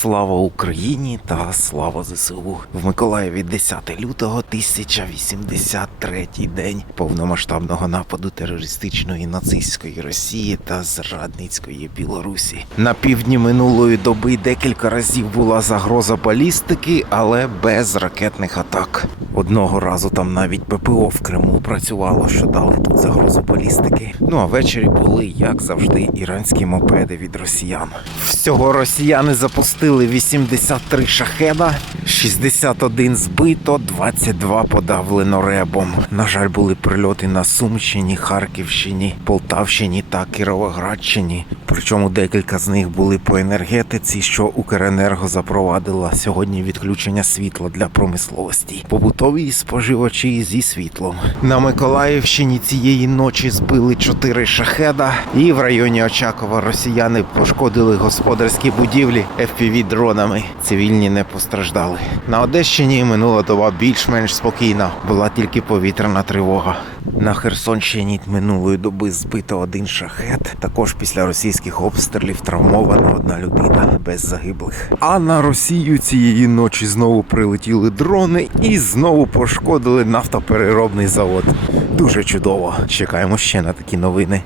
Слава Україні та слава ЗСУ. В Миколаєві 10 лютого 1083 день повномасштабного нападу терористичної нацистської Росії та зрадницької Білорусі. На півдні минулої доби декілька разів була загроза балістики, але без ракетних атак. Одного разу там навіть ППО в Криму працювало, що дали тут загрозу балістики. Ну а ввечері були, як завжди, іранські мопеди від росіян. Всього росіяни запустили 83 шахеда, 61 збито, 22 подавлено ребом. На жаль, були прильоти на Сумщині, Харківщині, Полтавщині та Кіровоградщині. Причому декілька з них були по енергетиці, що Укренерго запровадила сьогодні відключення світла для промисловості. Побутові споживачі зі світлом. На Миколаївщині цієї ночі збили чотири шахеда, і в районі Очакова росіяни пошкодили господарські будівлі fpv дронами. Цивільні не постраждали. На Одещині минула доба більш-менш спокійна, була тільки повітряна тривога. На Херсонщині минулої доби збито один шахет. Також після російських обстрілів травмована одна людина без загиблих. А на Росію цієї ночі знову прилетіли дрони і знову пошкодили нафтопереробний завод. Дуже чудово. Чекаємо ще на такі новини.